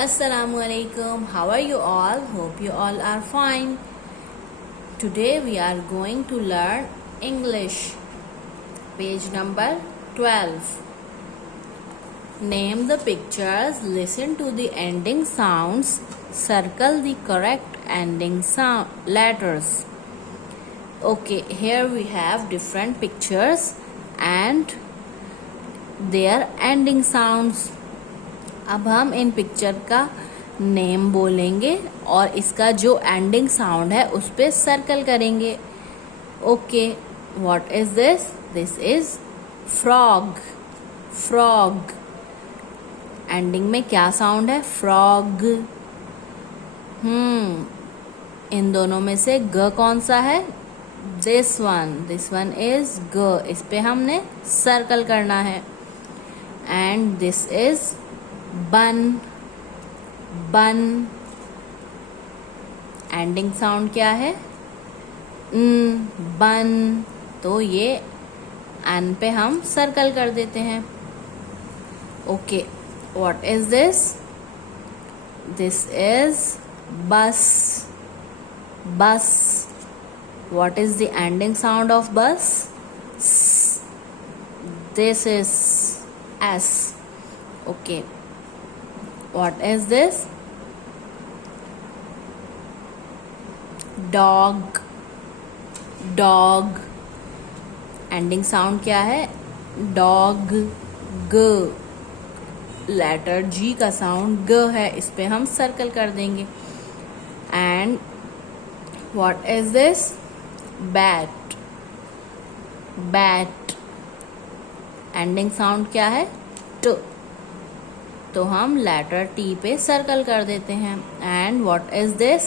Assalamualaikum. How are you all? Hope you all are fine. Today we are going to learn English. Page number 12. Name the pictures, listen to the ending sounds, circle the correct ending sound letters. Okay, here we have different pictures and their ending sounds. अब हम इन picture का name बोलेंगे और इसका जो ending sound है उस पे सर्कल करेंगे. Okay, what is this? This is frog. Frog ending में क्या साउंड है? फ्रॉग. इन दोनों में से ग कौन सा है? दिस वन इज ग. इस पे हमने सर्कल करना है. एंड दिस इज बन. बन एंडिंग साउंड क्या है? बन. तो ये एन पे हम सर्कल कर देते हैं. Okay, what is this? This is bus. Bus. What is the ending sound of bus? This is S. Okay, what is this? Dog. Dog ending sound क्या है? Dog. ग. लेटर जी का साउंड ग है. इस पे हम सर्कल कर देंगे. And what is this? Bat. Bat ending sound क्या है? ट. तो हम लेटर टी पे सर्कल कर देते हैं. And what is this?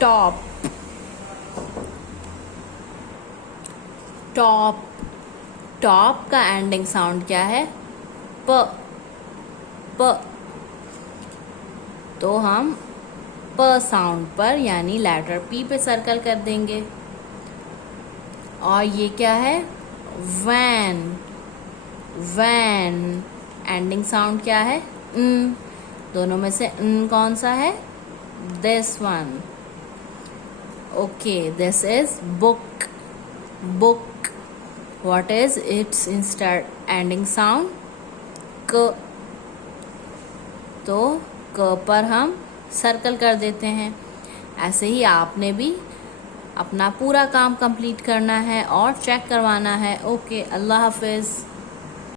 Top. Top. Top का एंडिंग साउंड क्या है? प. प. तो हम प साउंड पर यानी लेटर पी पे सर्कल कर देंगे. और ये क्या है? वैन. वैन एंडिंग साउंड क्या है? दोनों में से कौन सा है? This one. Okay, this is book. Book. What is it's instead ending sound? क. तो क पर हम सर्कल कर देते हैं. ऐसे ही आपने भी अपना पूरा काम कंप्लीट करना है और चेक करवाना है. ओके, अल्लाह हाफिज.